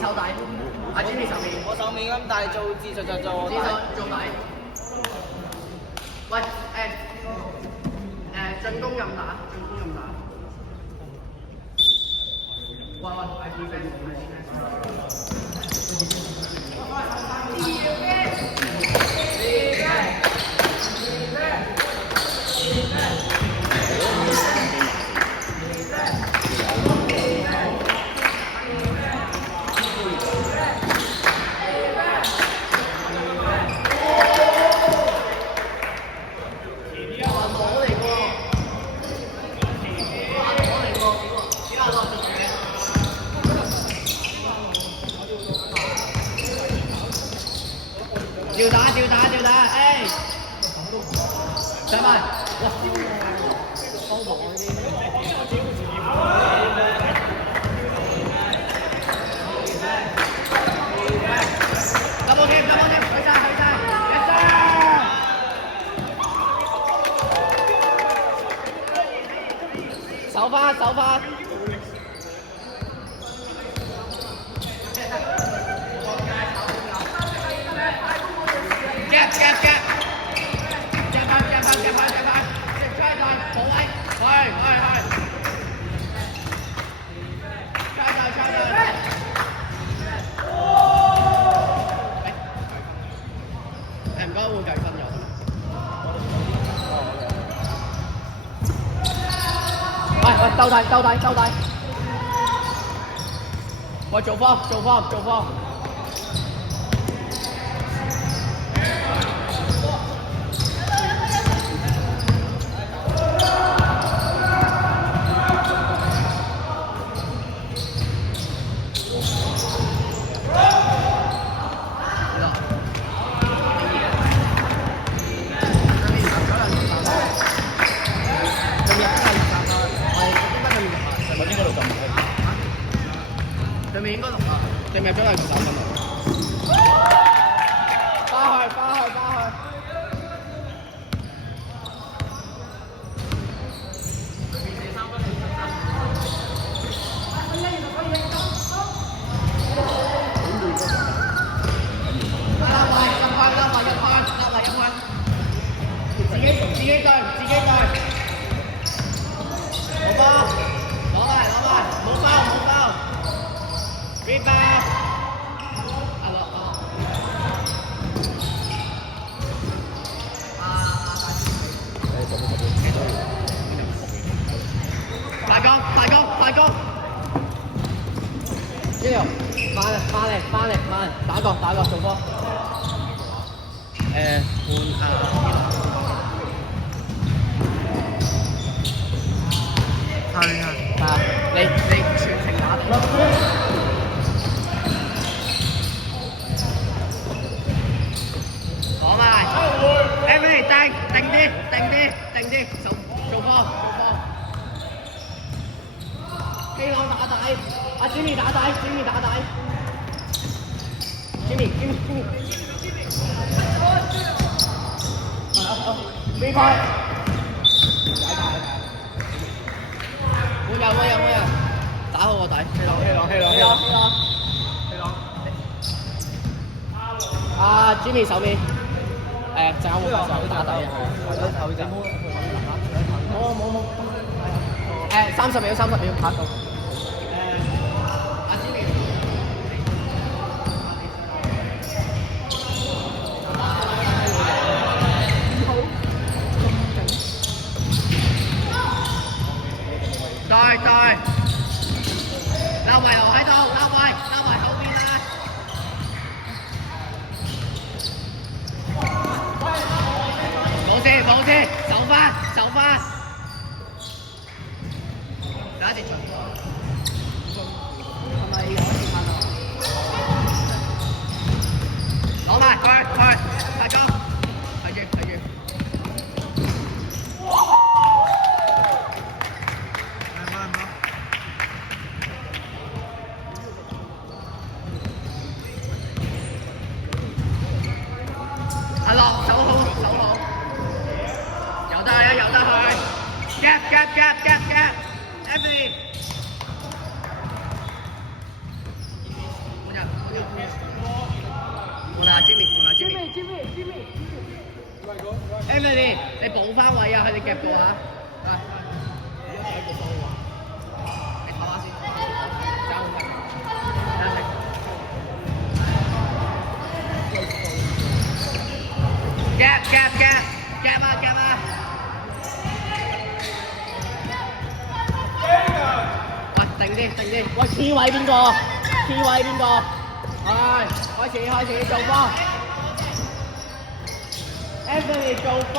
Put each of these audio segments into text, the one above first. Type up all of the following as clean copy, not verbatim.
手底，阿 Jimmy 手面。我手面咁大做自就做自手做底。喂，進攻任打，進攻任打。喂，係 defense， 係 defense。照打，誒！上埋，哇！幫忙嗰啲。double team，去晒，yes sir！ 手花。夾翻，好位，去。唔該，會計分咗。喂，鬥底。喂，做方。對面應該6啊，對面入咗嚟3分啊！花去。自己對。冇包，攞埋，冇包。Rebound， 大哥，呢度慢，打個做波。你全程打得。定啲，做波。基朗打底，阿 Jimmy 打底。Jimmy。飛開。冇人，打好個底。希朗。阿 Jimmy 手面。陣間會打底啊！冇。30秒，下一個。阿 Jimmy。對。劉維豪喺度，劉維後邊啦。冇事，手翻。打一節場。係咪有一次拍到？攞埋，去，大哥，睇住。阿樂手好。有得去 gap Emily 冇 Emily，你補翻位啊！佢哋夾過啊！喺個方位，你唞下先，走唔得，睇下先。夾啊！喂，定啲！喂，Key位邊個？係，開始做波。Anthony 做波。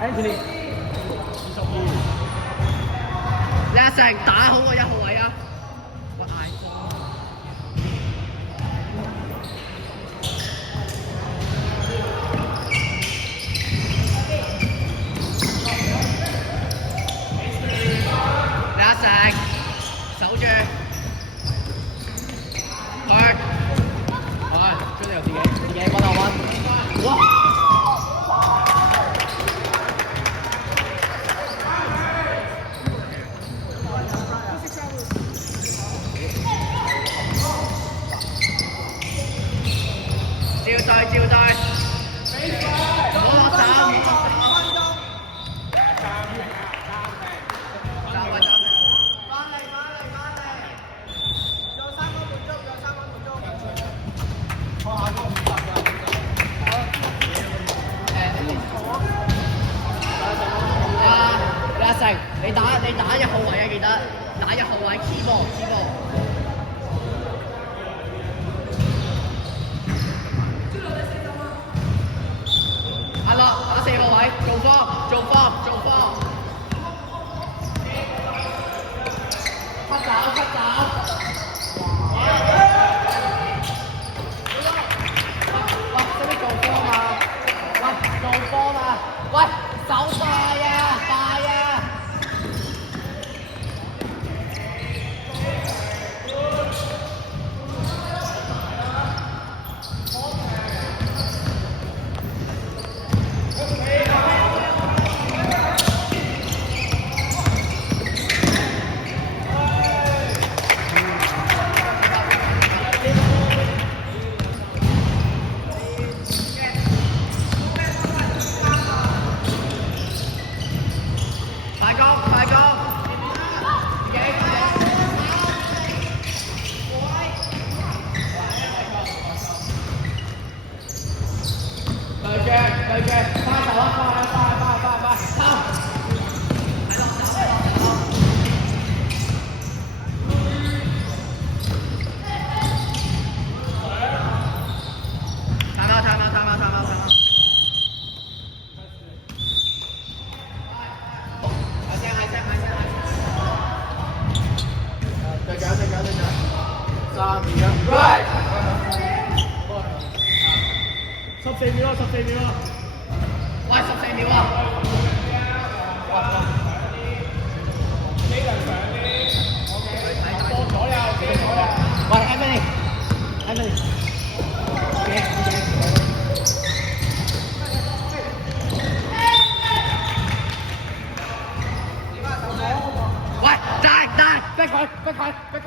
Anthony 你阿成打好個1號位啊！我嗌你阿成守住，出嚟由自己嗰度揾，哇！照對，唔好落手。李阿成，你打1號位啊，記得打1號位 key ball。打4號位，做方，cut 走。喂，使唔使做波嘛？喂，手快啊！快攻！對住，快頭啊！快！14秒啊！喂，14秒啊！喂，Anthony，喂，大，逼佢！